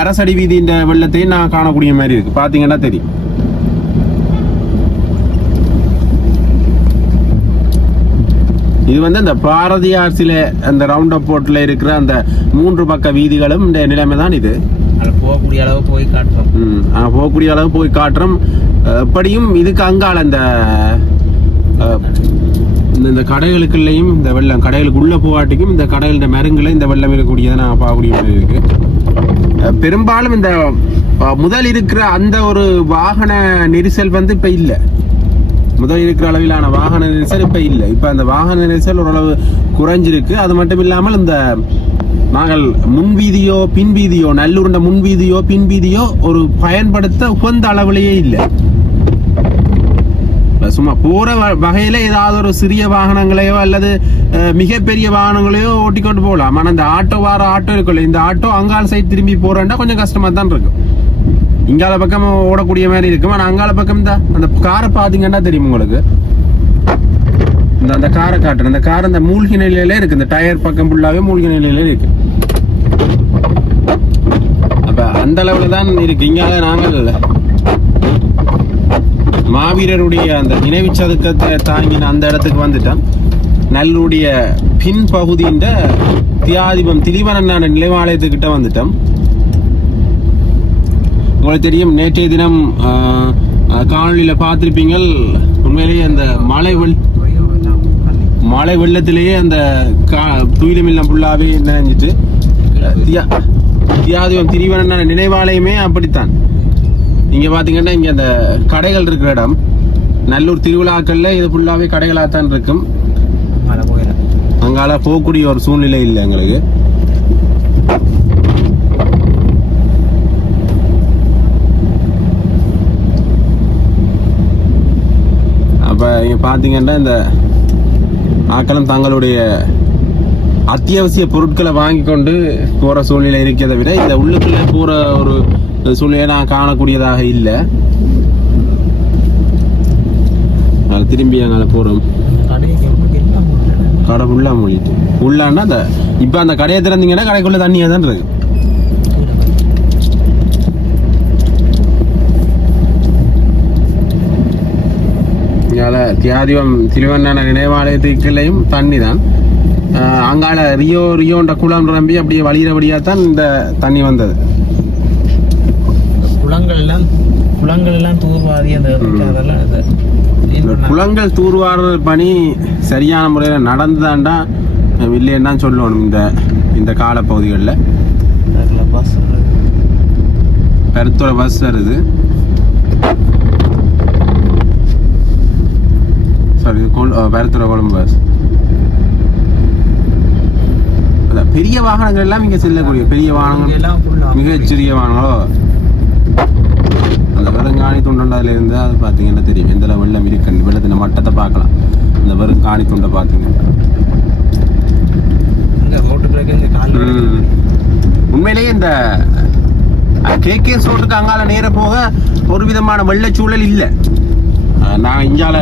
அரசடி வீதி இந்த வெள்ளத்தையும் நான் காணக்கூடிய மாதிரி இருக்கு. பாத்தீங்கன்னா தெரியும். இது வந்து அந்த பாரதியார் சிலை அந்த ரவுண்ட் அப் போர்ட்ல இருக்கிற அந்த 3 பக்க வீதிகளும் இந்த நிலைமை தான். இது போகக்கூடிய அளவு போய் காட்டுறோம். எப்படியும் இதுக்கு அங்கால இந்த கடைகளுக்குள்ளேயும் இந்த வெள்ளம், கடைகளுக்கு உள்ள போகாட்டிக்கும் இந்த கடைகளோட மருங்குல இந்த வெள்ளம் இருக்கக்கூடியதை நான் பார்க்கக்கூடிய மாதிரி இருக்கு. பெரும்பாலும் இந்த முதல் இருக்கிற அந்த ஒரு வாகன நெரிசல் வந்து இப்ப இல்லை. முதல் இருக்கிற அளவிலான வாகன நெரிசல் இப்ப இல்லை. இப்ப அந்த வாகன நெரிசல் ஓரளவு குறைஞ்சிருக்கு. அது மட்டும் இல்லாமல் இந்த நாங்கள் முன்வீதியோ பின்வீதியோ, நல்லூர்ண்ட முன்வீதியோ பின்வீதியோ ஒரு பயன்படுத்த உகந்த அளவிலேயே இல்லை. சும்மா போற வகையில ஏதாவது ஒரு சிறிய வாகனங்களையோ அல்லது மிகப்பெரிய வாகனங்களையோ ஓட்டிக்கொண்டு போகலாம். ஆனா இந்த ஆட்டோ இருக்குல்ல, இந்த ஆட்டோ அங்கால சைடு திரும்பி போறேன்னா கொஞ்சம் கஷ்டமா தான் இருக்கும். இங்கால பக்கம் ஓடக்கூடிய மாதிரி இருக்கும். ஆனா அங்கால பக்கம் தான் அந்த காரை பாத்தீங்கன்னா தெரியும் உங்களுக்கு. அந்த காரை காட்டுறேன். அந்த கார் அந்த மூழ்கி நிலையில இருக்கு. இந்த டயர் பக்கம் ஃபுல்லாவே மூழ்கி நிலையில இருக்கு. அப்ப அந்த அளவுல தான் இருக்கு. இங்கால நாங்கள் மாவீரருடைய அந்த நினைவு சதுக்கத்தை தாங்கின அந்த இடத்துக்கு வந்துட்டோம். நல்லூடைய பின் பகுதியின் தியாதிபம் திரிவனண்ணான நிலைவாலயத்துக்கிட்ட வந்துட்டோம். உங்களுக்கு தெரியும், நேற்றைய தினம் காணொலியில பார்த்திருப்பீங்கள். உண்மையிலேயே அந்த மழை வெள்ளத்திலேயே அந்த துயிலுமில்லம் ஃபுல்லாவே நினைஞ்சிட்டு தியாதிபம் திரிவனண்ணான நினைவாலயமே அப்படித்தான். இங்க பாத்தீங்கன்னா இங்க அந்த கடைகள் இருக்கிற இடம், நல்லூர் திருவிழாக்கள்ல இது ஃபுல்லாவே கடைகளாகத்தான் இருக்கும். அங்கால போகக்கூடிய ஒரு சூழ்நிலை இல்லை எங்களுக்கு. அப்ப இங்க பாத்தீங்கன்னா இந்த ஆக்களும் தங்களுடைய அத்தியாவசிய பொருட்களை வாங்கி கொண்டு போற சூழ்நிலை இருக்கிறதை விட இந்த உள்ளுக்குள்ள போற ஒரு சூழ்நிலை நான் காணக்கூடியதாக இல்லை. திரும்பி அங்கே போறோம். கடை ஃபுல்லா மூடிட்டு உள்ளான்னா அந்த இப்ப அந்த கடையை திறந்தீங்கன்னா கடைக்குள்ள தண்ணியா தான் இருக்கு. தியாதிபம் திருவண்ணான நினைவாலயத்துக்குள்ளேயும் தண்ணி தான். அங்கால ரியோன்ற குளம் நிரம்பி அப்படியே வழியிறபடியாத்தான் இந்த தண்ணி வந்தது. குளங்கள் எல்லாம் தூர்வாரி குளங்கள் தூர்வார பணி சரியான முறையில் நடந்துதான்டா இல்லைன்னு தான் சொல்லணும். இந்த காலப்பகுதிகளில் பெருத்தோட பஸ் வருது. சாரி, பெருத்தோட கொழும்பு பஸ். பெரிய வாகனங்கள் எல்லாம் இங்க செல்லக்கூடிய பெரிய வாகனங்கள், மிகச்சிறிய வாகனங்களோ அந்த வெறுங்காணி துண்டதுல இருந்து அது பார்த்தீங்கன்னா தெரியும் எந்த வெள்ளம் இருக்கு. வெள்ளத்தின மட்டத்தை பார்க்கலாம். இந்த வெறுங்காணி துண்டை பார்த்தீங்கன்னா உண்மையிலேயே இந்த கேகேஎஸ் ரோட்டுக்கு அங்கால நேர போக ஒரு விதமான வெள்ளச்சூழல் இல்லை. நான் இஞ்சால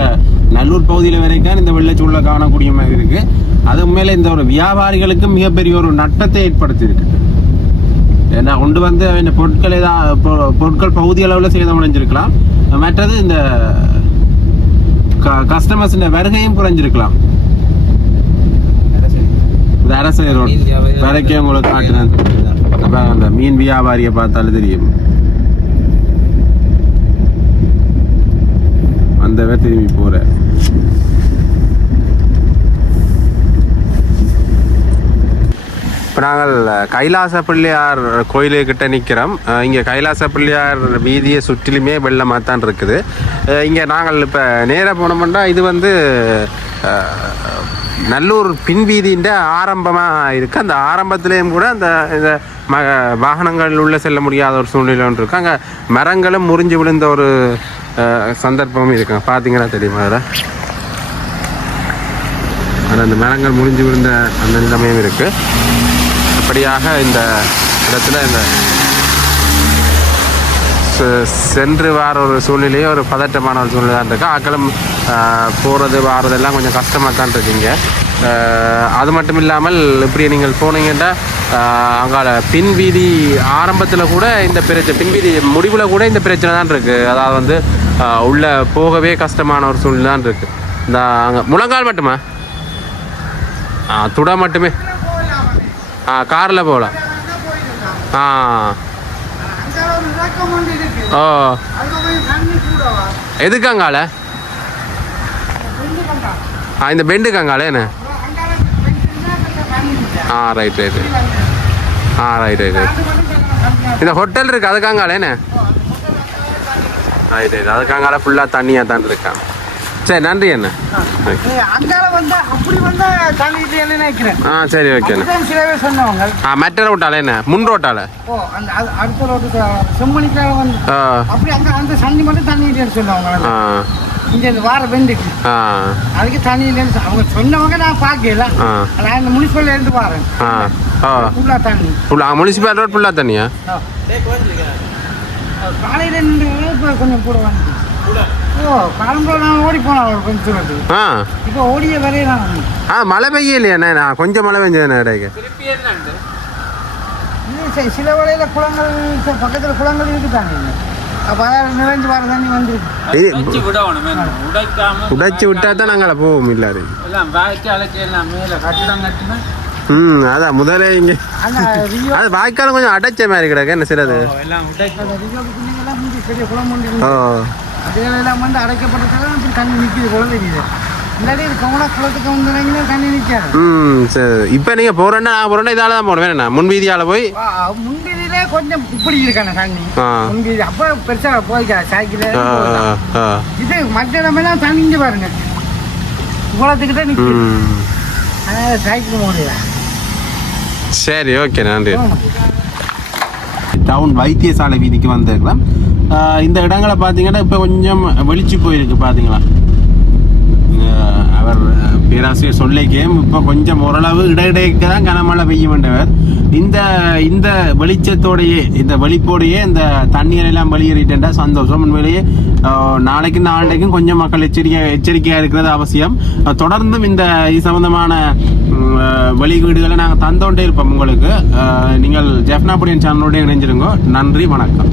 நல்லூர் பகுதியில் வரைக்கும் இந்த வெள்ளச்சூழலை காணக்கூடிய மாதிரி இருக்கு. அது மேலே இந்த ஒரு வியாபாரிகளுக்கு மிகப்பெரிய ஒரு நட்டத்தை ஏற்படுத்தியிருக்கு. ஏன்னா கொண்டு வந்து இந்த பொருட்கள் பகுதி அளவில் சேதமடைஞ்சிருக்கலாம். மற்றது இந்த கஸ்டமர்ஸ் வருகையும் குறைஞ்சிருக்கலாம். இந்த அரசு ரோட் வரைக்கும் உங்களுக்கு காட்டுறேன். அந்த மீன் வியாபாரியை பார்த்தாலும் தெரியும். அந்த திரும்பி போற இப்போ நாங்கள் கைலாச பிள்ளையார் கோயிலுக்கிட்ட நிற்கிறோம். இங்கே கைலாச பிள்ளையார் வீதியை சுற்றிலுமே வெள்ளமாக தான் இருக்குது. இங்கே நாங்கள் இப்போ நேராக போனோம்னா இது வந்து நல்லூர் பின்வீதியின் ஆரம்பமாக இருக்குது. அந்த ஆரம்பத்துலேயும் கூட அந்த இந்த வாகனங்கள் உள்ளே செல்ல முடியாத ஒரு சூழ்நிலை ஒன்று இருக்குது. அங்கே மரங்களும் முறிஞ்சு விழுந்த ஒரு சந்தர்ப்பமும் இருக்குங்க. பார்த்தீங்கன்னா தெரியுமா அதில் அந்த மரங்கள் முறிஞ்சு விழுந்த அந்த நிலைமையும் இருக்குது. அப்படியாக இந்த இடத்துல இந்த சென்று வார ஒரு சூழ்நிலையே ஒரு பதட்டமான ஒரு சூழ்நிலை தான் இருக்குது. ஆக்களும் போகிறது வாரதெல்லாம் கொஞ்சம் கஷ்டமாக தான் இருக்குங்க. அது மட்டும் இல்லாமல் இப்படி நீங்கள் போனீங்கன்னா அங்கால பின்வீதி ஆரம்பத்தில் கூட இந்த பிரச்சனை, பின்வீதி முடிவில் கூட இந்த பிரச்சனை தான் இருக்குது. அதாவது வந்து உள்ளே போகவே கஷ்டமான ஒரு சூழ்நிலை தான் இருக்குது. இந்த அங்கே முழங்கால் மட்டுமா துடா மட்டுமே காரில் போகலாம். ஓ எதுக்காங்கால இந்த பெண்டுக்காங்கால என்ன right right right right right இந்த ஹோட்டல் இருக்குது அதுக்காங்கால என்ன ரைட் ரைட் அதுக்காங்கால ஃபுல்லாக தண்ணியாக தான் இருக்கான். சரி நன்றி அண்ணா. சரி ஓகேண்ணா. மற்ற ரோட்டால என்ன முன் ரோட்டால வார பெண்டுக்கு அதுக்கு தண்ணி இல்லைன்னு அவங்க சொன்னவங்க நான் பார்க்கல. நான் இந்த முனிசிபல் இருந்து பாருங்க ஃபுல்லா தண்ணி முனிசிபல் ரோட் ஃபுல்லா தண்ணியா காலையில நின்று இப்போ கொஞ்சம் கூட வந்து ஓடி போனா ஒரு கொஞ்சம் இப்போ ஓடிய வரையலாம். மழை பெய்யலையாண்ணே? நான் கொஞ்சம் மழை பெஞ்சதுண்ணே இடைக்கு. சில வேளையில குளங்கள் பக்கத்துல குளங்கள் இருக்குதாங்க. நிறைஞ்சு வர தண்ணி வந்து உடைச்சு விட்டா தான் நாங்கள் போவோம் இல்லாரு. அதான் முதலே இங்க அது வாய்க்காலம் கொஞ்சம் அடைச்ச மாதிரி கிடக்கு. என்ன சிலது அதெல்லாம் வந்து அடைக்கப்பட்டதால தண்ணி நிற்கிது போல தெரியுது. இல்லாட்டி இது கவனா குளத்துக்கு வந்து தண்ணி நிற்காது. சரி இப்போ நீங்கள் போகிறேன்னா நான் போகிறேன்னா இதால தான் போடுவேன். என்ன முன்வீதியால் போய் முன்வீதியிலே கொஞ்சம் இப்படி இருக்கான தண்ணி முன்வீதி அப்போ பெருசாக போய்க்கா சைக்கிள் இது மற்ற இடமெல்லாம் தண்ணி இங்கே பாருங்க குளத்துக்கிட்ட நிற்கிது. அதனால் சைக்கிள் முடியல. சரி ஓகே நன்றி. டவுன் வைத்தியசாலை வீதிக்கு வந்திருக்கலாம். இந்த இடங்களை பார்த்தீங்கன்னா இப்போ கொஞ்சம் வெளிச்சு போயிருக்கு. பார்த்தீங்களா அவர் பேராசிரியர் சொல்லிக்கேன் இப்போ கொஞ்சம் ஓரளவு இடையிடைக்கு தான் கனமழை பெய்யும் என்றவர். இந்த வெளிச்சத்தோடையே இந்த வெளிப்போடையே இந்த தண்ணீர் எல்லாம் வெளியேறிட்டா சந்தோஷம். உண்மையிலேயே நாளைக்கும் நாளைக்கும் கொஞ்சம் மக்கள் எச்சரிக்கையாக இருக்கிறது அவசியம். தொடர்ந்தும் இந்த இது சம்பந்தமான வெளியீடுகளை நாங்கள் தந்தோண்டே இருப்போம் உங்களுக்கு. நீங்கள் ஜெஃப்னா புடியன் சேனலோட இணைஞ்சிருங்க. நன்றி வணக்கம்.